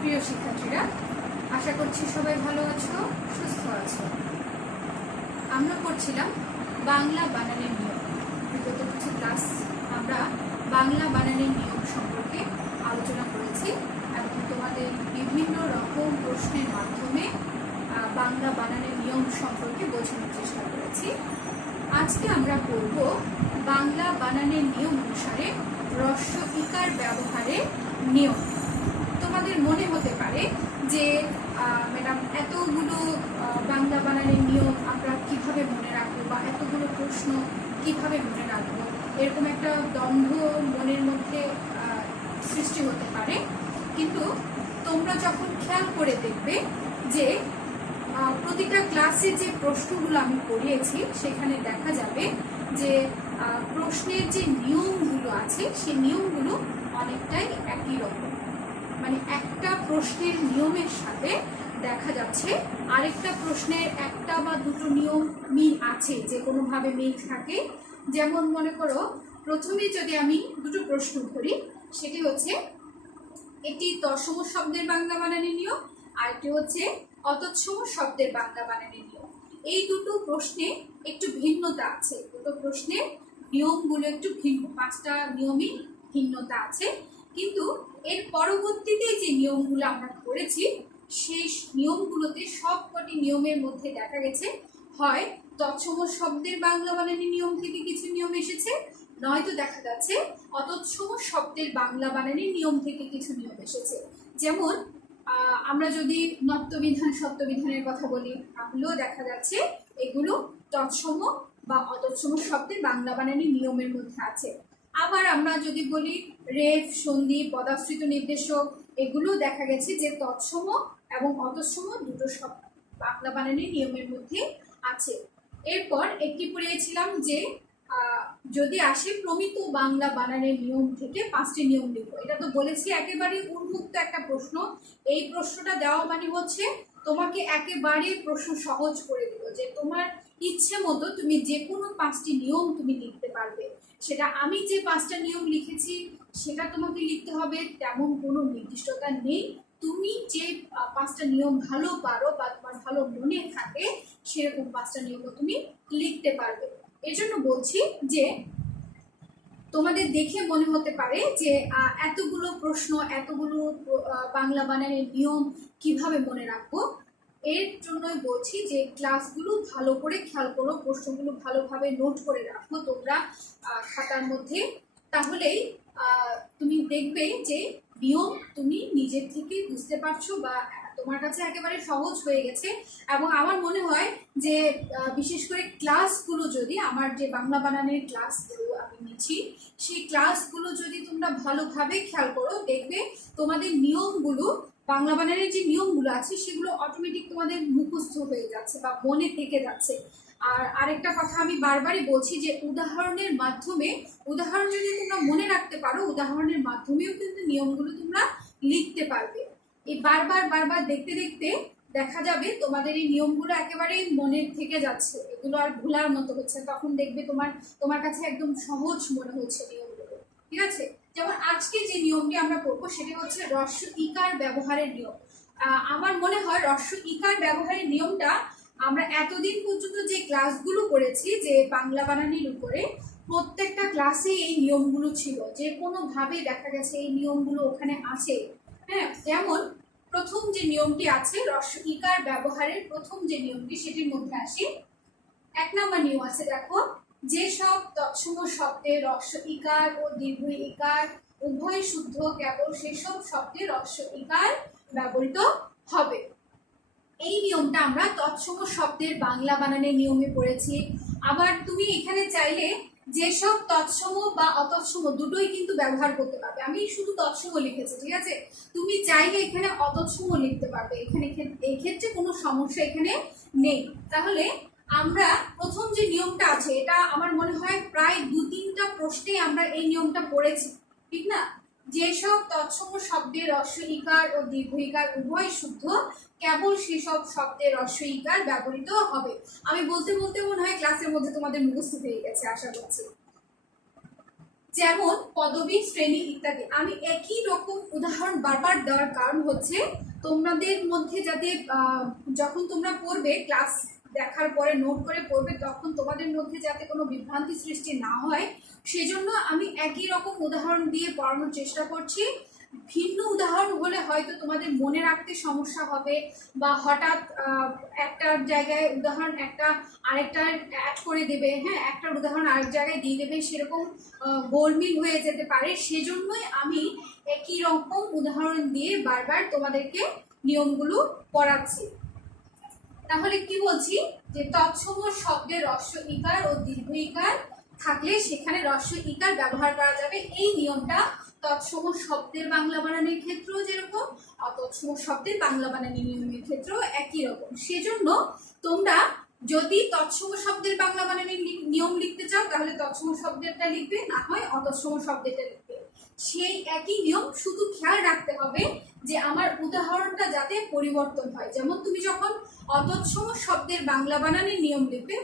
প্রিয় শিক্ষার্থীরা, আশা করছি সবাই ভালো আছো, সুস্থ আছো। আমরা করছিলাম বাংলা বানানের নিয়ম। বিগত কিছু ক্লাস আমরা বাংলা বানানের নিয়ম সম্পর্কে আলোচনা করেছি এবং তোমাদের বিভিন্ন রকম প্রশ্নের মাধ্যমে বাংলা বানানের নিয়ম সম্পর্কে বোঝানোর চেষ্টা করেছি। আজকে আমরা পড়ব বাংলা বানানের নিয়ম অনুসারে হ্রস্ব ইকার ব্যবহারের নিয়ম। তোমাদের মনে হতে পারে যে ম্যাডাম এতগুলো বাংলা বানানের নিয়ম আমরা কিভাবে মনে রাখবো বা এতগুলো প্রশ্ন কিভাবে মনে রাখবো, এরকম একটা দ্বন্দ্ব মনের মধ্যে সৃষ্টি হতে পারে। কিন্তু তোমরা যখন খেয়াল করে দেখবে যে প্রতিটা ক্লাসে যে প্রশ্নগুলো আমি পড়িয়েছি সেখানে দেখা যাবে যে প্রশ্নের যে নিয়মগুলো আছে সেই নিয়মগুলো অনেকটাই একই রকম। মানে একটা প্রশ্নের নিয়মের সাথে দেখা যাচ্ছে আরেকটা প্রশ্নের একটা বা দুটো নিয়ম মিল আছে, যে কোনোভাবে মিল থাকে। যেমন মনে করো, প্রথমে যদি আমি দুটো প্রশ্ন ধরি, সেটি হচ্ছে একটি তৎসম শব্দের বাংলা বানানের নিয়ম আর একটি হচ্ছে অতৎসম শব্দের বাংলা বানানের নিয়ম। এই দুটো প্রশ্নে একটু ভিন্নতা আছে, দুটো প্রশ্নের নিয়মগুলো একটু ভিন্ন, 5টা নিয়মই ভিন্নতা আছে। কিন্তু এর পরবর্তীতে যে নিয়মগুলো আমরা করেছি সেই নিয়মগুলোতে সবকটি নিয়মের মধ্যে দেখা গেছে হয় তৎসম শব্দের বাংলা বানানের নিয়ম থেকে কিছু নিয়ম এসেছে, নয়তো দেখা যাচ্ছে অতৎসম শব্দের বাংলা বানানের নিয়ম থেকে কিছু নিয়ম এসেছে। যেমন আমরা যদি নত্যবিধান সত্যবিধানের কথা বলি, তাহলেও দেখা যাচ্ছে এগুলো তৎসম বা অতৎসম শব্দের বাংলা বানানের নিয়মের মধ্যে আছে। আবার আমরা যদি বলি রেফ, সন্ধি, পদাশ্রিত নির্দেশক, এগুলো দেখা গেছে যে তৎসম এবং অতৎসম দুটো শব্দ বাংলা বানানের নিয়মের মধ্যে আছে। এরপর একটি পড়িয়েছিলাম যে যদি আসে প্রমিত বাংলা বানানের নিয়ম থেকে 5টি নিয়ম লিখো। এটা তো বলেছি একেবারে উন্মুক্ত একটা প্রশ্ন। এই প্রশ্নটা দেওয়া মানে হচ্ছে তোমাকে একেবারে প্রশ্ন সহজ করে দিল, যে তোমার ইচ্ছে মতো তুমি যে কোনো 5টি নিয়ম তুমি লিখতে পারবে। সেটা আমি যে 5টা নিয়ম লিখেছি সেটা তোমাকে লিখতে হবে তেমন কোনো নির্দিষ্টতা নেই। তুমি যে 5টা নিয়ম ভালো পারো বা তোমার ভালো মনে থাকে সেরকম 5টা নিয়মও তুমি লিখতে পারবে। এর জন্য বলছি যে তোমাদের দেখে মনে হতে পারে যে এতগুলো প্রশ্ন, এতগুলো বাংলা বানানের নিয়ম কিভাবে মনে রাখবো। এর জন্যই বলছি যে ক্লাসগুলো ভালো করে খেয়াল করো, প্রশ্নগুলো ভালোভাবে নোট করে রাখো তোমরা খাতার মধ্যে। তাহলেই তুমি দেখবে যে নিয়ম তুমি নিজের থেকে বুঝতে পারছো বা তোমার কাছে একেবারে সহজ হয়ে গেছে। এবং আমার মনে হয় যে বিশেষ করে ক্লাসগুলো, যদি আমার যে বাংলা বানানের ক্লাসগুলো আমি নিচ্ছি সেই ক্লাসগুলো যদি তোমরা ভালোভাবে খেয়াল করো, দেখবে তোমাদের নিয়মগুলো, বাংলা বানানের যে নিয়মগুলো আছে সেগুলো অটোমেটিক তোমাদের মুখস্থ হয়ে যাচ্ছে বা মনে থেকে যাচ্ছে। আর আরেকটা কথা আমি বারবারই বলছি যে উদাহরণের মাধ্যমে, উদাহরণ যদি তোমরা মনে রাখতে পারো, উদাহরণের মাধ্যমেও কিন্তু নিয়মগুলো তোমরা লিখতে পারবে। এই বারবার বারবার দেখতে দেখতে দেখা যাবে তোমাদের এই নিয়মগুলো একেবারেই মনে থেকে যাচ্ছে, এগুলো আর ভোলার মতো হচ্ছে। তখন দেখবে তোমার কাছে একদম সহজ মনে হচ্ছে নিয়মগুলো। ঠিক আছে? যেমন আজকে যে নিয়মটি আমরা পড়বো সেটি হচ্ছে হ্রস্ব ইকার ব্যবহারের নিয়ম। আমার মনে হয় হ্রস্ব ইকার ব্যবহারের নিয়মটা আমরা এতদিন পর্যন্ত যে ক্লাসগুলো করেছি যে বাংলা বানানের উপরে, প্রত্যেকটা ক্লাসে এই নিয়মগুলো ছিল, যে কোনোভাবে দেখা গেছে এই নিয়মগুলো ওখানে আছে। হ্যাঁ, যেমন প্রথম যে নিয়মটি আছে হ্রস্ব ইকার ব্যবহারের প্রথম যে নিয়মটি, সেটির মধ্যে আসি। 1 নম্বর নিয়ম আছে, দেখো, যে সব তৎসম শব্দে হ্রস্ব ইকার ও দীর্ঘ ইকার উভয় শুদ্ধ, কেবল সেসব শব্দে হ্রস্ব ইকার ব্যবহৃত হবে। এই নিয়মটা আমরা তৎসম শব্দের বাংলা বানানের নিয়মে পড়েছি। আবার তুমি এখানে চাইলে যেসব তৎসম বা অতৎসম দুটোই কিন্তু ব্যবহার করতে পারবে। আমি শুধু তৎসম লিখেছি, ঠিক আছে? তুমি চাইলে এখানে অতৎসম লিখতে পারবে, এখানে এই ক্ষেত্রে কোনো সমস্যা এখানে নেই। তাহলে আমরা প্রথম যে নিয়মটা আছে, এটা আমার মনে হয় প্রায় 2-3টা প্রশ্নে আমরা এই নিয়মটা পড়েছি, ঠিক না? যেসব তৎসম শব্দে হ্রস্ব ইকার ও দীর্ঘ ইকার উভয় শুদ্ধ, কেবল সেসব শব্দে হ্রস্ব ইকার ব্যবহৃত হবে। আমি বলতে বলতে মনে হয় ক্লাসের মধ্যে তোমাদের মুখস্থ হয়ে গেছে, আশা করছি। যেমন পদবী, শ্রেণী ইত্যাদি। আমি একই রকম উদাহরণ বারবার দেওয়ার কারণ হচ্ছে তোমাদের মধ্যে যাতে যখন তোমরা পড়বে, ক্লাস দেখার পরে নোট করে পড়বে, তখন তোমাদের মধ্যে যাতে কোনো বিভ্রান্তি সৃষ্টি না হয়, সেজন্য আমি একই রকম উদাহরণ দিয়ে পড়ানোর চেষ্টা করছি। ভিন্ন উদাহরণ হলে হয়তো তোমাদের মনে রাখতে সমস্যা হবে, বা হঠাৎ একটা জায়গায় উদাহরণ একটা আরেকটা অ্যাড করে দেবে, হ্যাঁ, একটা উদাহরণ আরেক জায়গায় দিয়ে দেবে, সেরকম গোলমিল হয়ে যেতে পারে। সেজন্যই আমি একই রকম উদাহরণ দিয়ে বারবার তোমাদেরকে নিয়মগুলো পড়াচ্ছি। তাহলে কি বলছি, যে তৎসম শব্দের হ্রস্ব ইকার ও দীর্ঘ ইকার থাকলে সেখানে হ্রস্ব ইকার ব্যবহার করা যাবে। এই নিয়মটা তৎসম শব্দের বাংলা বানানের ক্ষেত্রেও যেরকম, অতৎসম শব্দের বাংলা বানানের নিয়মের ক্ষেত্রেও একই রকম। সেজন্য তোমরা যদি তৎসম শব্দের বাংলা বানানের নিয়ম লিখতে চাও, তাহলে তৎসম শব্দেরটা লিখবে, না হয় অতৎসম শব্দেরটা লিখবে। সেই একই নিয়ম, শুধু খেয়াল রাখতে হবে যে আমার উদাহরণটা যাতে পরিবর্তন হয়। যেমন তুমি যখন অতৎসম শব্দের বাংলা বানানের নিয়ম লিখবে,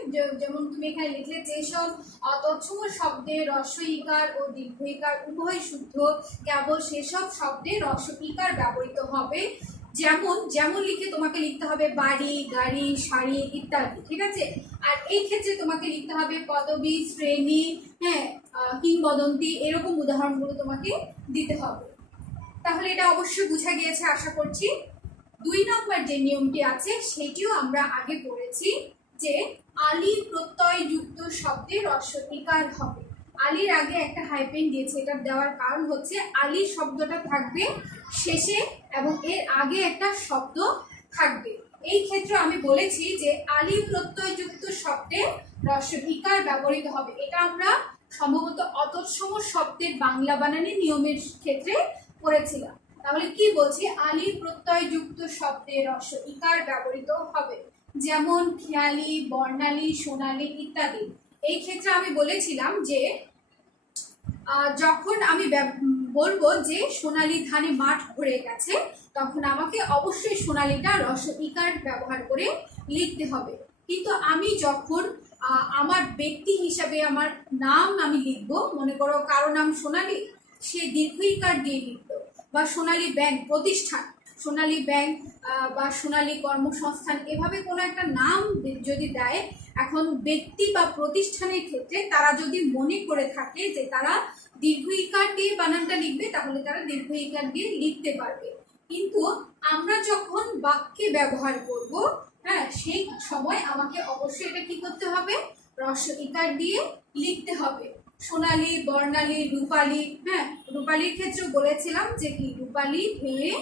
যেমন তুমি এখানে লিখলে যেসব অতৎসম শব্দে হ্রস্ব ইকার ও দীর্ঘ ইকার উভয় শুদ্ধ, কেবল সেসব শব্দে হ্রস্ব ইকার ব্যবহৃত হবে। যেমন যেমন লিখে তোমাকে লিখতে হবে বাড়ি, গাড়ি, শাড়ি ইত্যাদি, ঠিক আছে। আর এই ক্ষেত্রে তোমাকে লিখতে হবে পদবী, শ্রেণী, হ্যাঁ, কিংবদন্তি, এরকম উদাহরণগুলো তোমাকে দিতে হবে। তাহলে এটা অবশ্যই বোঝা গিয়েছে আশা করছি। 2 নম্বর যে নিয়মটি আছে সেটিও আমরা আগে পড়েছি, যে আলি প্রত্যয় যুক্ত শব্দে হ্রস্ব ইকার হবে। আলির আগে একটা হাইপেন দিয়েছে, এটা দেওয়ার কারণ হচ্ছে আলি শব্দটা থাকবে শেষে এবং এর আগে একটা শব্দ থাকবে। এই ক্ষেত্রে আমি বলেছি যে আলি প্রত্যয় যুক্ত শব্দে হ্রস্ব ইকার ব্যবহৃত হবে। এটা আমরা সম্ভবত অতৎসম শব্দের বাংলা বানানের নিয়মের ক্ষেত্রে পড়েছিলাম। তাহলে কি বলছি, আলি প্রত্যয় যুক্ত শব্দে হ্রস্ব ইকার ব্যবহৃত হবে। যেমন খেয়ালি, বর্ণালী, সোনালী ইত্যাদি। এই ক্ষেত্রে আমি বলেছিলাম যে যখন আমি বলবো যে সোনালী ধানে মাঠ ভরে গেছে, তখন আমাকে অবশ্যই সোনালীটা হ্রস্ব ইকার ব্যবহার করে লিখতে হবে। কিন্তু আমি যখন আমার ব্যক্তি হিসাবে আমার নাম আমি লিখবো, মনে করো কারো নাম সোনালী, সে দীর্ঘ ইকার দিয়ে লিখলো, বা সোনালী ব্যাংক প্রতিষ্ঠান, সোনালী ব্যাংক বা সোনালী কর্মসংস্থান, এভাবে কোনো একটা নাম যদি দেয়, এখন ব্যক্তি বা প্রতিষ্ঠানের ক্ষেত্রে তারা যদি মনে করে থাকে যে তারা দীর্ঘ ইকার দিয়ে বানানটা লিখবে, তাহলে তারা দীর্ঘ ইকার দিয়ে লিখতে পারবে। কিন্তু আমরা যখন বাক্যে ব্যবহার করব, হ্যাঁ, সেই সময় আমাকে অবশ্যই এটা কি করতে হবে, হ্রস্ব ইকার দিয়ে লিখতে হবে। সোনালী, বর্ণালী, রূপালী, হ্যাঁ, রূপালীর ক্ষেত্রে বলেছিলাম যে কি, রূপালী ঢেউয়ে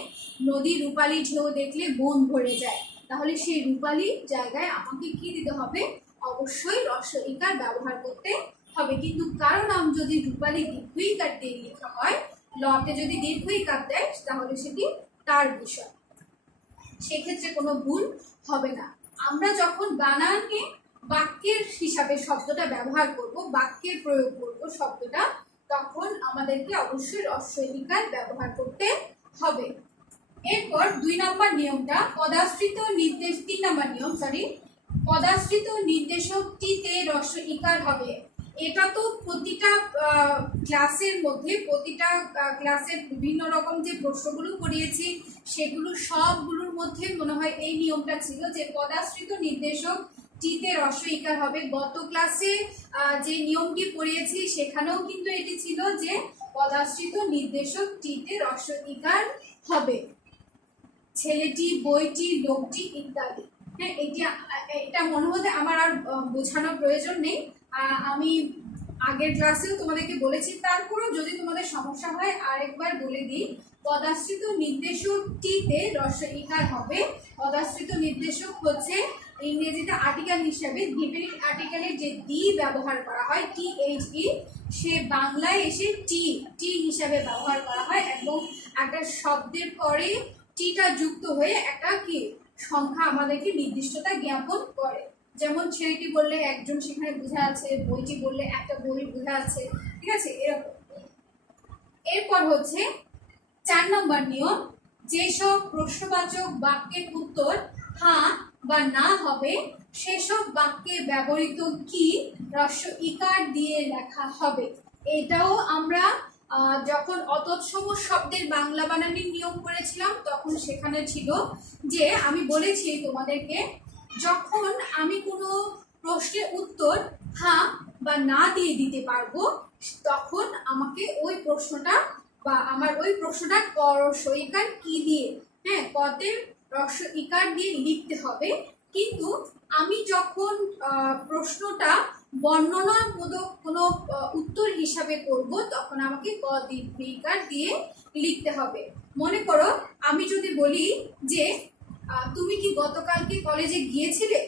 নদী, রূপালী ঢেউ দেখলে মন ভরে যায়। তাহলে সেই রূপালী জায়গায় আমাকে কি দিতে হবে, অবশ্যই হ্রস্ব ইকার ব্যবহার করতে হবে। কিন্তু কারো নাম যদি রূপালী দীর্ঘ ইকার দিয়ে লেখা হয়, লতে যদি দীর্ঘ ইকার দেয়, তাহলে সেটি তার বিষয়, সেক্ষেত্রে কোনো ভুল হবে না। আমরা যখন বানানে বাক্যের হিসাবে শব্দটা ব্যবহার করব, বাক্যের প্রয়োগ করব শব্দটা, তখন আমাদেরকে অবশ্যই হ্রস্ব ইকার ব্যবহার করতে হবে। এরপর 2 নম্বর নিয়মটা পদাশ্রিত নির্দেশ, 3 নম্বর নিয়ম, পদাশ্রিত নির্দেশকটিতে হ্রস্ব ইকার হবে। এটা তো প্রতিটা ক্লাসের মধ্যে, প্রতিটা ক্লাসের বিভিন্ন রকম যে প্রশ্নগুলো করিয়েছি, সেগুলো সবগুলোর মধ্যে মনে হয় এই নিয়মটা ছিল যে পদাশ্রিত নির্দেশক টিতে হ্রস্ব ইকার হবে। গত ক্লাসে যে নিয়মটি পড়িয়েছি সেখানেও কিন্তু এটি ছিল যে পদাশ্রিত নির্দেশক টিতে হ্রস্ব ইকার হবে। ছেলেটি, বইটি, লোকটি ইত্যাদি। হ্যাঁ, এটা মনে হতে আমার আর বোঝানোর প্রয়োজন নেই, আমি আগের ক্লাসেও তোমাদেরকে বলেছি। তারপরেও যদি তোমাদের সমস্যা হয় আরেকবার বলে দিই, পদাশ্রিত নির্দেশকটিতে হ্রস্ব ইকার হবে। পদাশ্রিত নির্দেশক হচ্ছে ইংরেজিতে আর্টিকেল হিসাবে, ডিপেন্ডিং আর্টিকেলের যে ডি ব্যবহার করা হয়, THE, সে বাংলায় এসে টি হিসাবে ব্যবহার করা হয়, এবং একটা শব্দের পরে টিটা যুক্ত হয়ে একটা কি সংখ্যা আমাদেরকে নির্দিষ্টতা জ্ঞাপন করে। যেমন ছেলেটি বললে একজন সেখানে বোঝা আছে, বইটি বললে একটা বই বোঝা আছে, ঠিক আছে, এরকম। এরপর হচ্ছে 4 নম্বর নিয়ম, যেসব প্রশ্নবাচক বাক্যের উত্তর হ্যাঁ বা না হবে, সেসব বাক্যে ব্যবহৃত কি হ্রস্ব ইকার দিয়ে লেখা হবে। এটাও আমরা যখন অতৎসম শব্দের বাংলা বানানের নিয়ম করেছিলাম তখন সেখানে ছিল যে আমি বলেছি তোমাদেরকে, যখন আমি কোনো প্রশ্নের উত্তর হ্যাঁ বা না দিয়ে দিতে পারবো তখন আমাকে ওই প্রশ্নটা বা আমার ওই প্রশ্নটা ক রস্য ইকার কি দিয়ে, হ্যাঁ কতে রস্য ইকার দিয়ে লিখতে হবে। কিন্তু আমি যখন প্রশ্নটা বর্ণনামূলক কোনো উত্তর হিসাবে করব তখন আমাকে ক দীর্ঘ ইকার দিয়ে লিখতে হবে। মনে করো আমি যদি বলি যে তুমি কি গতকালকে কলেজে গিয়েছিলে,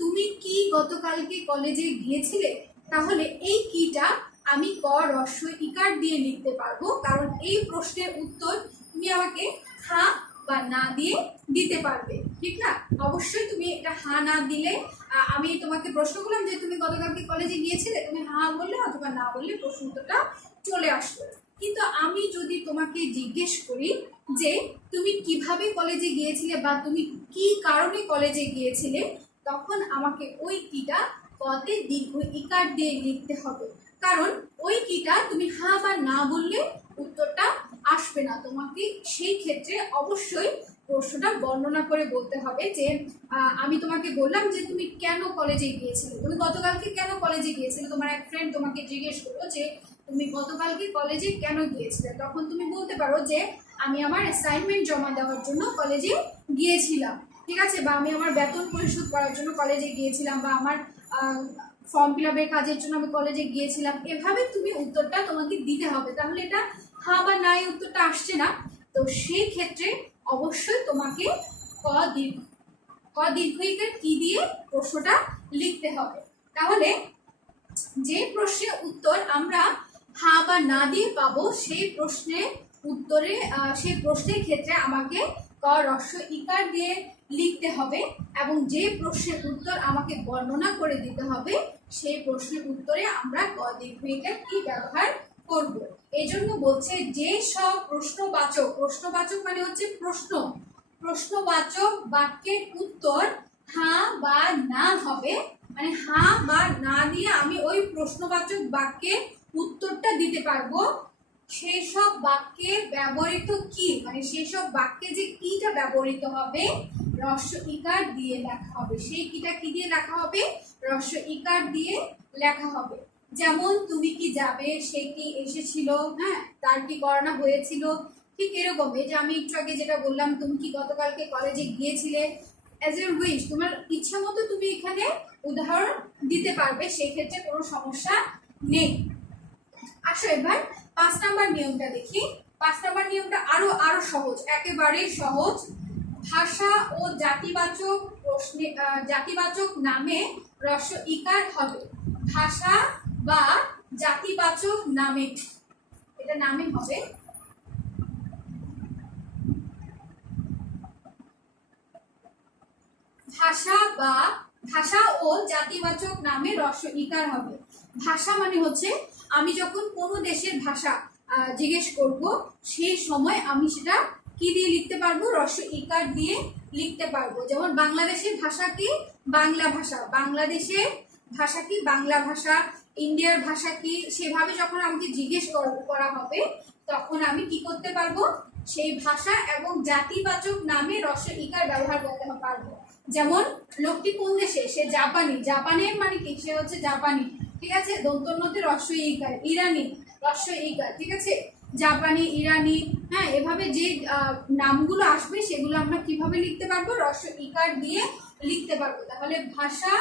তুমি কি গতকালকে কলেজে গিয়েছিলে, তাহলে এই কিটা আমি ক রস্য ইকার দিয়ে লিখতে পারবো, কারণ এই প্রশ্নের উত্তর তুমি আমাকে হ্যাঁ বা না দিয়ে দিতে পারবে, ঠিক না? অবশ্যই তুমি এটা হ্যাঁ না দিলে, আমি তোমাকে প্রশ্ন করলাম যে তুমি গতকালকে কলেজে গিয়েছিলে, তুমি হ্যাঁ বললে অথবা না বললে প্রশ্ন উত্তরটা চলে আসলো। কিন্তু আমি যদি তোমাকে জিজ্ঞেস করি যে তুমি কিভাবে কলেজে গিয়েছিলে বা তুমি কি কারণে কলেজে গিয়েছিলে, তখন আমাকে ওই কিটা কতে দীর্ঘ ইকার দিয়ে লিখতে হবে, কারণ ওই কিটা তুমি হ্যাঁ বা না বললে উত্তরটা আসবে না। তোমাকে সেই ক্ষেত্রে অবশ্যই প্রশ্নটা বর্ণনা করে বলতে হবে যে আমি তোমাকে বললাম যে তুমি কেন কলেজে গিয়েছিলে, তুমি গতকালকে কেন কলেজে গিয়েছিলে, তোমার এক ফ্রেন্ড তোমাকে জিজ্ঞেস করলো যে তুমি গতকালকে কলেজে কেন গিয়েছিলে, তখন তুমি বলতে পারো যে আমি আমার অ্যাসাইনমেন্ট জমা দেওয়ার জন্য কলেজে গিয়েছিলাম, ঠিক আছে, বা আমি আমার বেতন পরিশোধ করার জন্য কলেজে গিয়েছিলাম, বা আমার ফর্ম ফিল আপের কাজের জন্য আমি কলেজে গিয়েছিলাম। এভাবে তুমি উত্তরটা তোমাকে দিতে হবে, তাহলে এটা হ্যাঁ বা না উত্তরটা আসছে না। তো সেই ক্ষেত্রে অবশ্যই তোমাকে ক দীর্ঘ ইকার কি দিয়ে প্রশ্নটা লিখতে হবে। তাহলে যে প্রশ্নের উত্তর আমরা হ্যাঁ বা না দিয়ে পাবো সেই প্রশ্নের ক্ষেত্রে আমাকে ক রস্য ইকার দিয়ে লিখতে হবে, এবং যে প্রশ্নের উত্তর আমাকে বর্ণনা করে দিতে হবে সেই প্রশ্নের উত্তরে আমরা ক দীর্ঘ ইকার কি ব্যবহার করব। এই জন্য বলছে যে সব প্রশ্নবাচক মানে হচ্ছে প্রশ্নবাচক বাক্যের উত্তর হ্যাঁ বা না হবে, মানে হ্যাঁ বা না দিয়ে আমি ওই প্রশ্নবাচক বাক্যের উত্তরটা দিতে পারবো। সেই সব বাক্যে ব্যবহৃত কি, মানে সেই সব বাক্যে যে কিটা ব্যবহৃত হবে রস্য ইকার দিয়ে লেখা হবে, সেই কিটা কি দিয়ে লেখা হবে, রস্য ইকার দিয়ে লেখা হবে। যেমন তুমি কি যাবে, সে কি এসেছিল, হ্যাঁ তার কি করোনা হয়েছিল, ঠিক এরকম। এই যে আমি একটু আগে যেটা বললাম তুমি কি গতকালকে কলেজে গিয়েছিলে, অ্যাজ ইউর উইশ, তোমার ইচ্ছা মতো তুমি এখানে উদাহরণ দিতে পারবে, সেই ক্ষেত্রে কোনো সমস্যা নেই। আসো এবার 5 নাম্বার নিয়মটা দেখি। 5 নাম্বার নিয়মটা আরো সহজ, একেবারে সহজ। ভাষা ও জাতিবাচক নামে রস্য ইকার হবে। ভাষা বা জাতিবাচক নামে, এটা নামে হবে। ভাষা ও জাতিবাচক নামে রস্য ইকার হবে। ভাষা মানে হচ্ছে আমি যখন কোনো দেশের ভাষা জিজ্ঞেস করব সেই সময় আমি সেটা কি দিয়ে লিখতে পারবো, রস্য ইকার দিয়ে লিখতে পারবো। যেমন বাংলাদেশের ভাষা কি, বাংলা ভাষা, বাংলাদেশের ভাষা কি, বাংলা ভাষা, ইন্ডিয়ার ভাষা কি, সেভাবে যখন আমাকে জিজ্ঞেস করা হবে তখন আমি কি করতে পারবো, সেই ভাষা এবং জাতিবাচক নামে রস্য ইকার ব্যবহার করতে পারবো। যেমন লোকটি কোন দেশে, সে জাপানি, জাপানের মানে কি, সে হচ্ছে জাপানি, ঠিক আছে, দন্তন্যতে রস্য ইকার। ইরানি, রস্য ইকার, ঠিক আছে, জাপানি, ইরানি, হ্যাঁ এভাবে যে নামগুলো আসবে সেগুলো আমরা কিভাবে লিখতে পারবো, রস্য ইকার দিয়ে লিখতে পারবো। তাহলে ভাষা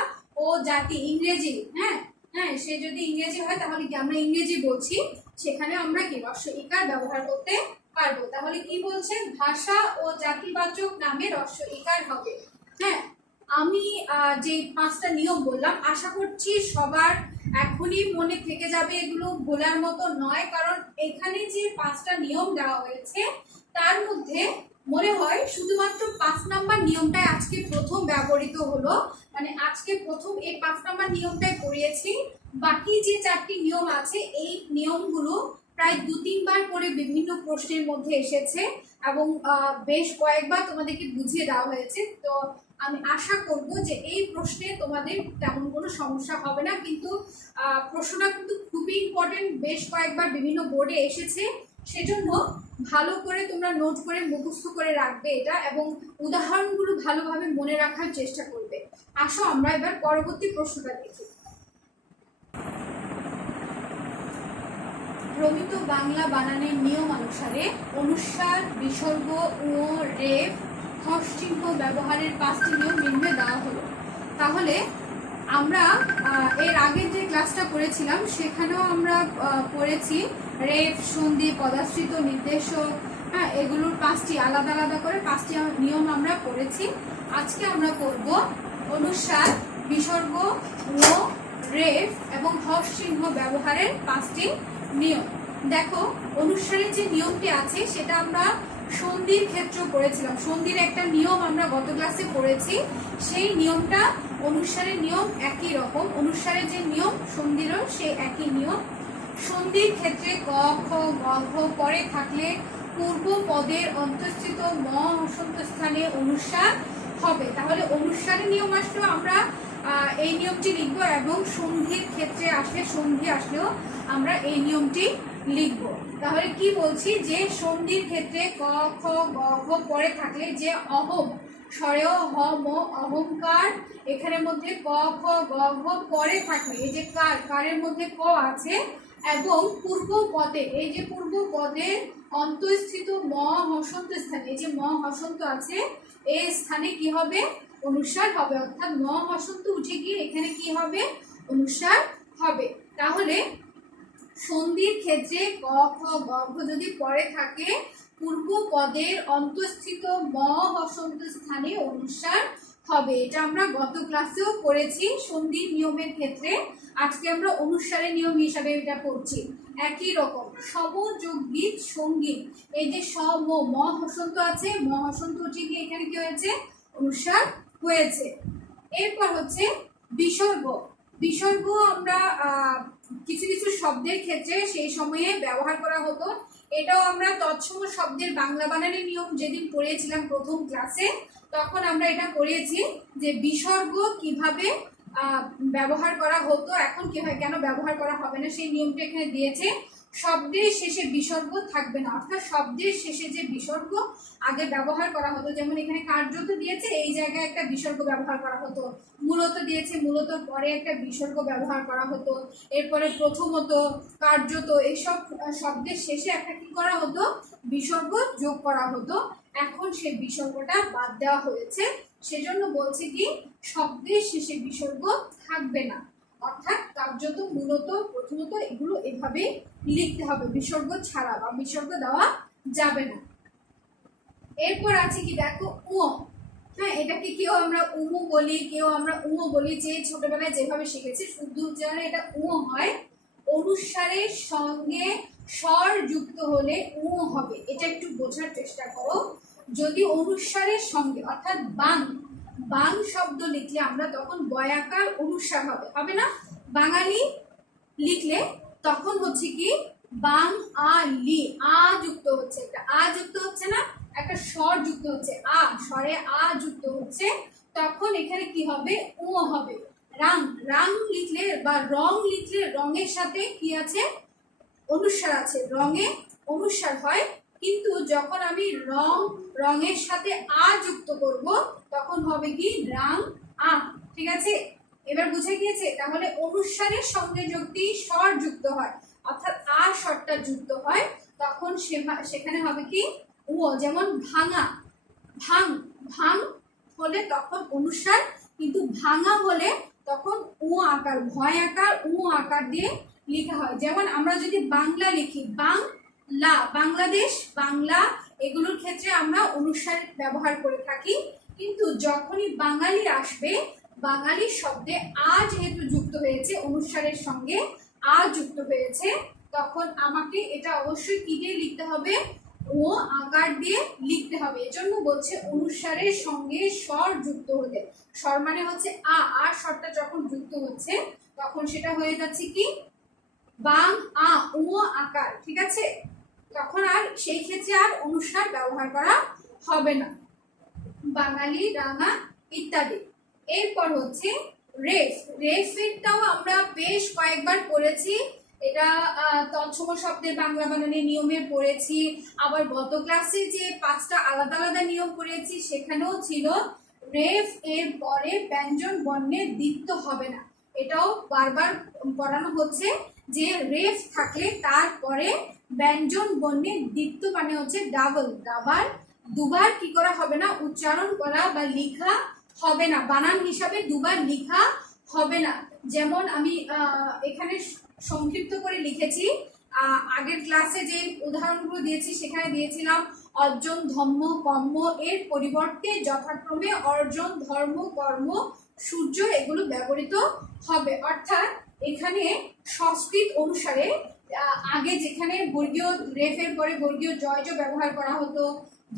ও জাতি, ইংরেজি, হ্যাঁ হ্যাঁ সে যদি ইংরেজি হয় তাহলে কি আমরা ইংরেজি বলছি, সেখানে আমরা কি রস্য ইকার ব্যবহার করতে পারবো। তাহলে কি বলছে, ভাষা ও জাতিবাচক নামে রস্য ইকার হবে। হ্যাঁ, আমি যে 5টা নিয়ম বললাম আশা করছি সবার এখনই মনে থেকে যাবে, এগুলো বলার মতো নয়, কারণ এখানে যে 5টা নিয়ম দেওয়া হয়েছে তার মধ্যে মনে হয় শুধুমাত্র 5 নাম্বার নিয়মটাই আজকে প্রথম ব্যবহৃত হলো, মানে আজকে প্রথম এই 5 নাম্বার নিয়মটাই পড়িয়েছি। বাকি যে 4টি নিয়ম আছে এই নিয়মগুলো প্রায় 2-3 বার করে বিভিন্ন প্রশ্নের মধ্যে এসেছে এবং বেশ কয়েকবার তোমাদেরকে বুঝিয়ে দেওয়া হয়েছে। তো আমি আশা করব যে এই প্রশ্নে তোমাদের তেমন কোনো সমস্যা হবে না, কিন্তু প্রশ্নটা কিন্তু খুবই ইম্পর্টেন্ট, বেশ কয়েকবার বিভিন্ন বোর্ডে এসেছে, সেজন্য ভালো করে তোমরা নোট করে মুখস্থ করে রাখবে এটা, এবং উদাহরণগুলো ভালোভাবে মনে রাখার চেষ্টা করবে। আসো আমরা এবার পরবর্তী প্রশ্নটা দেখি। প্রমিত বাংলা বানানের নিয়ম অনুসারে অনুস্বার, বিসর্গ, ও, রেফ, হর্ষচিহ্ন ব্যবহারের 5টি নিয়ম নিম্নে দেওয়া হলো। তাহলে আমরা এর আগের যে ক্লাসটা করেছিলাম সেখানেও আমরা পড়েছি রেফ, সন্ধি, পদাশ্রিত, নির্দেশক, হ্যাঁ, এগুলোর 5টি আলাদা আলাদা করে 5টি নিয়ম আমরা পড়েছি। আজকে আমরা পড়ব অনুস্বার, বিসর্গ, ও, রেফ এবং হর্ষচিহ্ন ব্যবহারের 5টি নিয়ম। দেখো, অনুস্বারের যে নিয়মটি আছে সেটা আমরা সন্ধির ক্ষেত্রে পড়েছিলাম। সন্ধির একটা নিয়ম আমরা গত ক্লাসে পড়েছি, সেই নিয়মটা অনুস্বারের নিয়ম একই রকম। অনুস্বারের যে নিয়ম সন্ধিরও সেই একই নিয়ম। সন্ধির ক্ষেত্রে ক, খ, গ, ঘ পরে থাকলে পূর্ব পদের অন্তঃস্থিত ম হসন্ত স্থানে অনুস্বার হবে। তাহলে অনুস্বারের নিয়ম আসলেও আমরা এই নিয়মটি লিখবো, এবং সন্ধির ক্ষেত্রে আসলে সন্ধি আসলেও আমরা এই নিয়মটি লিখব। তাহলে কি বলছি, যে সন্ধির ক্ষেত্রে ক, খ, গ, ঘ পরে থাকলে যে অহম, স্বরেয় হ, ম, অহংকার, এখানের মধ্যে ক, খ, গ, ঘ পরে থাকলে এই যে কারের মধ্যে ক আছে, এবং পূর্ব পদে এই যে পূর্ব পদে অন্তঃস্থিত ম হসন্ত স্থানে এই যে ম হসন্ত আছে, এই স্থানে কি হবে, অনুস্বার হবে। অর্থাৎ ম হসন্ত উঠে গিয়ে এখানে কি হবে, অনুস্বার হবে। তাহলে সন্ধির ক্ষেত্রে ক, খ, গ, ঘ যদি পরে থাকে পূর্ব পদের অন্তঃস্থিত ম হসন্ত স্থানে অনুস্বার হবে। এটা আমরা গত ক্লাসেও পড়েছি সন্ধির নিয়মের ক্ষেত্রে। আজকে আমরা অনুস্বারের নিয়ম হিসাবে এটা পড়ছি। একই রকম সমযোগিত সঙ্গীত, এই যে স, ম হসন্ত আছে, ম হসন্ত উঠে গিয়ে এখানে কি হয়েছে, অনুস্বার হয়েছে। এরপর হচ্ছে বিসর্গ। বিসর্গ আমরা কিছু কিছু শব্দের ক্ষেত্রে সেই সময়ে ব্যবহার করা হতো। এটাও আমরা তৎসম শব্দের বাংলা বানানের নিয়ম যেদিন পড়িয়েছিলাম প্রথম ক্লাসে, তখন আমরা এটা পড়িয়েছি যে বিসর্গ কিভাবে ব্যবহার করা হতো, এখন কিভাবে কেন ব্যবহার করা হবে না সেই নিয়মটা এখানে দিয়েছে। শব্দের শেষে বিসর্গ থাকবে না, অর্থাৎ শব্দের শেষে যে বিসর্গ আগে ব্যবহার করা হতো, যেমন এখানে কার্যত দিয়েছে, এই জায়গায় একটা বিসর্গ ব্যবহার করা হতো। মূলত দিয়েছে, মূলত পরে একটা বিসর্গ ব্যবহার করা হতো। এরপরে প্রথমত, কার্যত, এইসব শব্দের শেষে একটা কি করা হতো, বিসর্গ যোগ করা হতো। এখন সেই বিসর্গটা বাদ দেওয়া হয়েছে, সেজন্য বলছে কি শব্দের শেষে বিসর্গ থাকবে না। অর্থাৎ কার্যত, মূলত, প্রথমত এগুলো এভাবে লিখতে হবে, বিসর্গ ছাড়া বা বিসর্গ দেওয়া যাবে না। এরপর আছে কি দেখো, উ, হ্যাঁ, এটাকে কেউ আমরা উমু বলি, কেউ আমরা উমো বলি, যে ছোটবেলায় যেভাবে শিখেছি শুদ্ধ উচ্চারণে এটা উ হয়। অনুস্বারের সঙ্গে স্বর যুক্ত হলে উ হবে, এটা একটু বোঝার চেষ্টা করো। যদি অনুস্বারের সঙ্গে অর্থাৎ বাং, বাং শব্দ লিখলে আমরা তখন বয়াকার অনুস্বার হবে, হবে না? বাঙালি লিখলে তখন হচ্ছে কি বাং আ লি, আ যুক্ত হচ্ছে, একটা আ যুক্ত হচ্ছে না, একটা স্বর যুক্ত হচ্ছে, আ স্বরে আ যুক্ত হচ্ছে, তখন এখানে কি হবে, উ হবে। রাং, রাং লিখলে বা রং লিখলে রঙের সাথে কি আছে, অনুস্বার আছে, রঙে অনুস্বার হয়। কিন্তু যখন আমি রঙের সাথে আ যুক্ত করব তখন হবে কি রাং আ। ঠিক আছে, এবার বুঝে গিয়েছে? তাহলে অনুস্বারের সঙ্গে যদি স্বর যুক্ত হয়, অর্থাৎ আ স্বরটা যুক্ত হয়, তখন সেখানে হবে কি উ। যেমন ভাঙা, ভাং, ভাং হলে তখন অনুস্বার, কিন্তু ভাঙা হলে তখন উ আকার, ভয় আকার, উ আকার দিয়ে লিখা হয়। যেমন আমরা যদি বাংলা লিখি, বাংলা, বাংলাদেশ, বাংলা, এগুলোর ক্ষেত্রে আমরা অনুস্বার ব্যবহার করে থাকি। কিন্তু যখনই বাঙালি আসবে, বাঙালি শব্দে আ যেহেতু যুক্ত হয়েছে, অনুস্বারের সঙ্গে আ যুক্ত হয়েছে, তখন আমাকে এটা অবশ্যই কি দিয়ে লিখতে হবে, ও আকার দিয়ে লিখতে হবে। এজন্য বলছে অনুস্বারের সঙ্গে স্বর যুক্ত হলে, স্বর মানে হচ্ছে আ, আর স্বরটা যখন যুক্ত হচ্ছে তখন সেটা হয়ে যাচ্ছে কি বাং আ, ও আকার। ঠিক আছে, তখন আর সেই ক্ষেত্রে আর অনুস্বার ব্যবহার করা হবে না। বাঙালি, রাঙা, ইত্যাদি। এরপর হচ্ছে রেফ। রেফেরটাও আমরা বেশ কয়েকবার পড়েছি, এটা তৎসম শব্দের বাংলা বানানের নিয়মের পড়েছি, আবার গত ক্লাসে যে 5টা আলাদা আলাদা নিয়ম পড়েছি সেখানেও ছিল রেফ এর পরে ব্যঞ্জন বর্ণের দ্বিত্ব হবে না। এটাও বারবার পড়ানো হচ্ছে যে রেফ থাকলে তারপরে ব্যঞ্জন বর্ণের দ্বিত্ব মানে হচ্ছে ডাবল, দুবার কি করা হবে না, উচ্চারণ করা বা লেখা হবে না, বানান হিসাবে দুবার লেখা হবে না। যেমন আমি এখানে সংক্ষিপ্ত করে লিখেছি, আগের ক্লাসে যে উদাহরণগুলো দিয়েছি সেখানে দিয়েছিলাম অর্জন, ধম্ম, কর্ম, এর পরিবর্তে যথাক্রমে অর্জন, ধর্ম, কর্ম, সূর্য এগুলো ব্যবহৃত হবে। অর্থাৎ এখানে সংস্কৃত অনুসারে আগে যেখানে বর্গীয় রেফের পরে বর্গীয় জয় ব্যবহার করা হতো,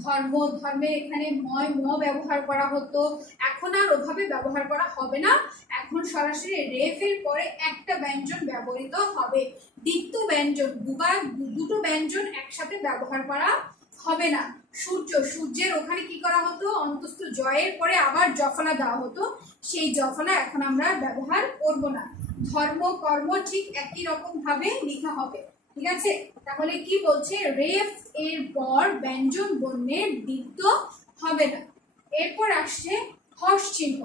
ধর্ম, ধর্মে এখানে ময় ম ব্যবহার করা হতো, এখন আর ওভাবে ব্যবহার করা হবে না। এখন সরাসরি রেফের পরে একটা ব্যঞ্জন ব্যবহৃত হবে, দ্বিত্ব ব্যঞ্জন, দুটো ব্যঞ্জন একসাথে ব্যবহার করা হবে না। সূর্য, সূর্যের ওখানে কি করা হতো, অন্তস্থ জয়ের পরে আবার জফলা দেওয়া হতো, সেই জফলা এখন আমরা ব্যবহার করব না। ধর্ম, কর্ম ঠিক একই রকম ভাবে লেখা হবে, ঠিক আছে। তাহলে কি বলছে, রেফ এর পর ব্যঞ্জন বর্ণের দ্বিত্ব হবে না। এরপর আসছে হর্ষ চিহ্ন।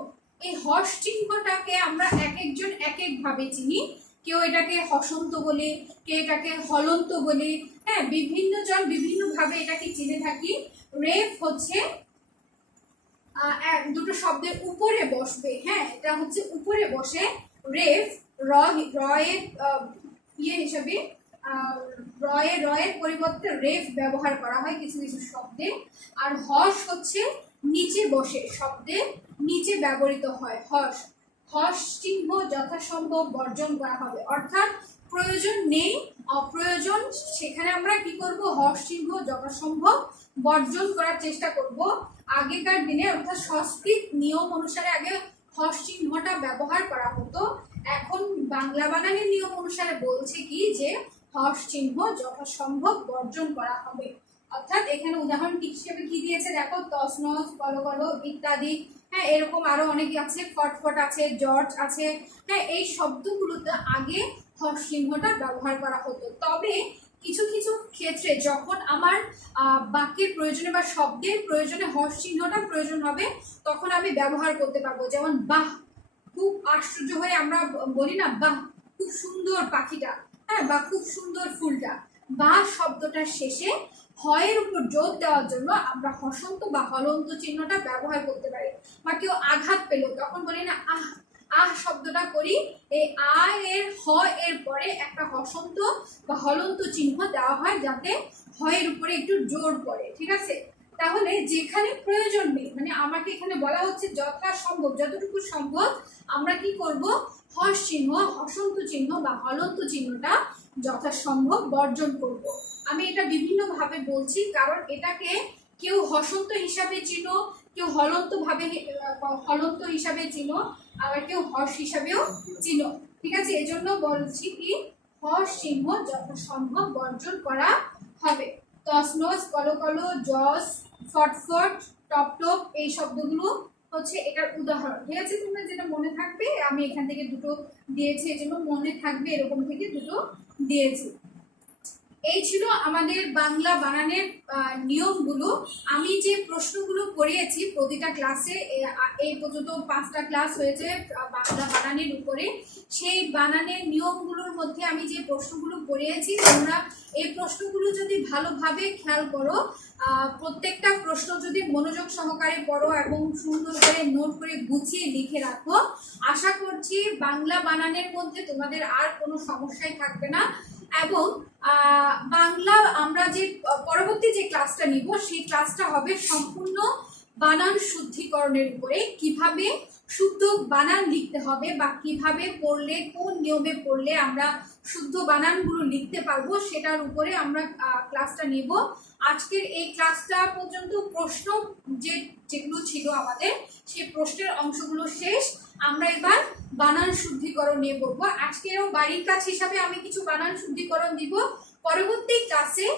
এই হর্ষ চিহ্নটাকে আমরা এক একজন এক এক ভাবে চিনি, কেউ এটাকে হসন্ত বলে, কেউ এটাকে হলন্ত বলে, হ্যাঁ, বিভিন্ন জন বিভিন্ন ভাবে এটাকে চিনে থাকি। রেফ হচ্ছে দুটো শব্দের উপরে বসবে, হ্যাঁ, এটা হচ্ছে উপরে বসে। রেফ রয়ের ইয়ে হিসাবে রয়ের পরিবর্তে রেফ ব্যবহার করা হয় কিছু কিছু শব্দে। আর হর্ষ হচ্ছে নিচে বসে, শব্দের নিচে ব্যবহৃত হয় হর্ষ। হর্ষ চিহ্ন যথাসম্ভব বর্জন করা হবে, অর্থাৎ প্রয়োজন নেই, অপ্রয়োজন সেখানে আমরা কি করব, হর্ষ চিহ্ন যথাসম্ভব বর্জন করার চেষ্টা করব। আগেকার দিনে অর্থাৎ সংস্কৃত নিয়ম অনুসারে আগে হর্ষ চিহ্নটা ব্যবহার করা হতো, এখন বাংলা বানানের নিয়ম অনুসারে বলছে কি যে হর্ষ চিহ্ন যথাসম্ভব বর্জন করা হবে। অর্থাৎ এখানে উদাহরণ হিসেবে কি দিয়েছে দেখো, তসনস, কলকল ইত্যাদি, হ্যাঁ, এরকম আরো অনেক আছে, ফটফট আছে, জর্জ আছে, হ্যাঁ, এই শব্দগুলোতে আগে হর্ষ চিহ্নটা ব্যবহার করা হতো। তবে কিছু কিছু ক্ষেত্রে যখন আমার বাক্যের প্রয়োজনে বা শব্দের প্রয়োজনে হর্ষ চিহ্নটা প্রয়োজন হবে তখন আমি ব্যবহার করতে পারবো। যেমন বাহ, খুব আশ্চর্য হয়ে আমরা বলি না, বাহ খুব সুন্দর পাখিটা, হ্যাঁ, বা খুব সুন্দর ফুলটা। বা শব্দটার শেষে হয়ের উপর জোর দেওয়ার জন্য আমরা হসন্ত বা হলন্ত চিহ্নটা ব্যবহার করতে পারি। বা কেউ আঘাত পেল তখন বলি না আহ, আহ শব্দটা করি, এই আ এর হ এর পরে একটা হসন্ত বা হলন্ত চিহ্ন দেওয়া হয় যাতে হয়ের উপরে একটু জোর পড়ে, ঠিক আছে। তাহলে যেখানে প্রয়োজন নেই, মানে আমাকে এখানে বলা হচ্ছে যথাসম্ভব, যতটুকু সম্ভব আমরা কি করব, হর্ষ চিহ্ন, হসন্ত চিহ্ন বা হলন্ত চিহ্নটা যথাসম্ভব বর্জন করব। আমি এটা বিভিন্ন ভাবে বলছি কারণ এটাকে কেউ হসন্ত হিসাবে চিনো, কেউ হলন্ত হিসাবে চিনো, আবার কেউ হর্ষ হিসাবেও চিনো, ঠিক আছে। এজন্য বলছি কি হর্ষ চিহ্ন যথাসম্ভব বর্জন করা হবে। তসনস, কলকল, জস, ফটফট, টপটপ এই শব্দগুলো হচ্ছে এটার উদাহরণ, ঠিক আছে। তোমরা যেটা মনে থাকবে, আমি এখান থেকে দুটো দিয়েছি, এজন্য মনে থাকবে এরকম থেকে দুটো দিয়েছি। এই ছিল আমাদের বাংলা বানানের নিয়মগুলো। আমি যে প্রশ্নগুলো করিয়েছি প্রতিটা ক্লাসে, এই পর্যন্ত 5টা ক্লাস হয়েছে বাংলা বানানের উপরে, সেই বানানের নিয়মগুলোর মধ্যে আমি যে প্রশ্নগুলো করিয়েছি তোমরা এই প্রশ্নগুলো যদি ভালোভাবে খেয়াল করো, প্রত্যেকটা প্রশ্ন যদি মনোযোগ সহকারে পড়ো এবং সুন্দর করে নোট করে গুছিয়ে লিখে রাখো, আশা করছি বাংলা বানানের মধ্যে তোমাদের আর কোনো সমস্যাই থাকবে না। এবং বাংলা আমরা যে পরবর্তী যে ক্লাসটা নিব সেই ক্লাসটা হবে সম্পূর্ণ বানান শুদ্ধিকরণের উপরে, কিভাবে শুদ্ধ বানান লিখতে হবে বা কিভাবে পড়লে কোন নিয়মে পড়লে আমরা শুদ্ধ বানানগুলো লিখতে পারবো সেটার উপরে আমরা ক্লাসটা নিব। আজকের এই ক্লাসটা পর্যন্ত প্রশ্ন যেগুলো ছিল আমাদের সেই প্রশ্নের অংশগুলো শেষ, আমরা এবার বানান শুদ্ধিকরণ নিয়ে পড়বো। আজকেরও বাড়ির কাজ হিসাবে আমি কিছু বানান শুদ্ধিকরণ দিব। পরবর্তী ক্লাসে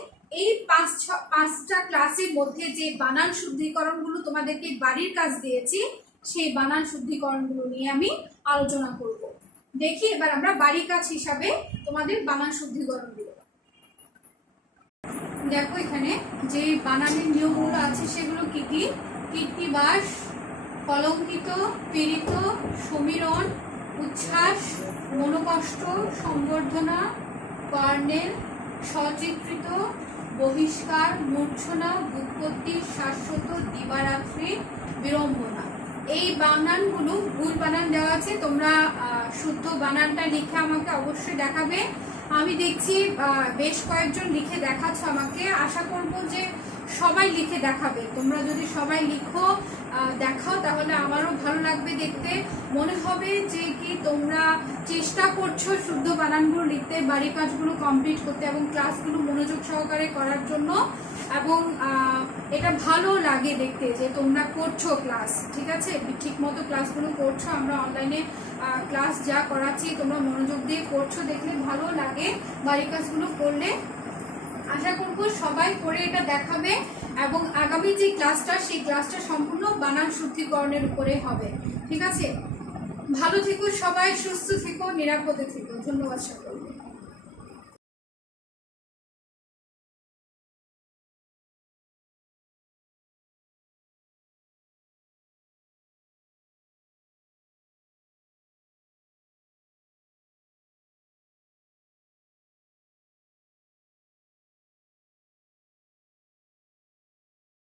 এই 5টা ক্লাসের মধ্যে যে বানান শুদ্ধিকরণগুলো তোমাদেরকে বাড়ির কাজ দিয়েছি সেই বানান শুদ্ধিকরণগুলো নিয়ে আমি আলোচনা করব। দেখি এবার আমরা বাড়ি কাজ হিসাবে তোমাদের বানান শুদ্ধিকরণগুলো। দেখো এখানে যে বানানের নিয়মগুলো আছে সেগুলো কি কি? কীর্তিবাস, কলঙ্কিত, পীড়িত, সমীরণ, উচ্ছ্বাস, মনোকষ্ট, সম্বর্ধনা, কর্ণেল, সচিত্রিত, বহিষ্কার, মূর্ছনা, ব্যুৎপত্তি, শাশ্বত, দিবারাত্রি, বিড়ম্বনা। এই বানানগুলো ভুল বানান দেওয়া আছে, তোমরা শুদ্ধ বানানটা লিখে আমাকে অবশ্যই দেখাবে। আমি দেখছি বেশ কয়েকজন লিখে দেখাচ্ছ আমাকে, আশা করব যে সবাই লিখে দেখাবে। তোমরা যদি সবাই লিখো দেখাও তাহলে আমারও ভালো লাগবে দেখতে, মনে হবে যে কি তোমরা চেষ্টা করছো শুদ্ধ বানানগুলো লিখতে, বাড়ির কাজগুলো কমপ্লিট করতে এবং ক্লাসগুলো মনোযোগ সহকারে করার জন্য। এবং এটা ভালো লাগে দেখতে যে তোমরা করছো ক্লাস, ঠিক আছে, ঠিক মতো ক্লাসগুলো করছো। আমরা অনলাইনে ক্লাস যা করাচ্ছি তোমরা মনোযোগ দিয়ে করছো, দেখলে ভালো লাগে বাড়ির কাজগুলো করলে। আশা করব সবাই করে এটা দেখাবে এবং আগামী যে ক্লাসটা সেই ক্লাসটা সম্পূর্ণ বানান শুদ্ধিকরণের উপরে হবে, ঠিক আছে। ভালো থেকো সবাই, সুস্থ থেকো, নিরাপদে থেকো। ধন্যবাদ সকলকে।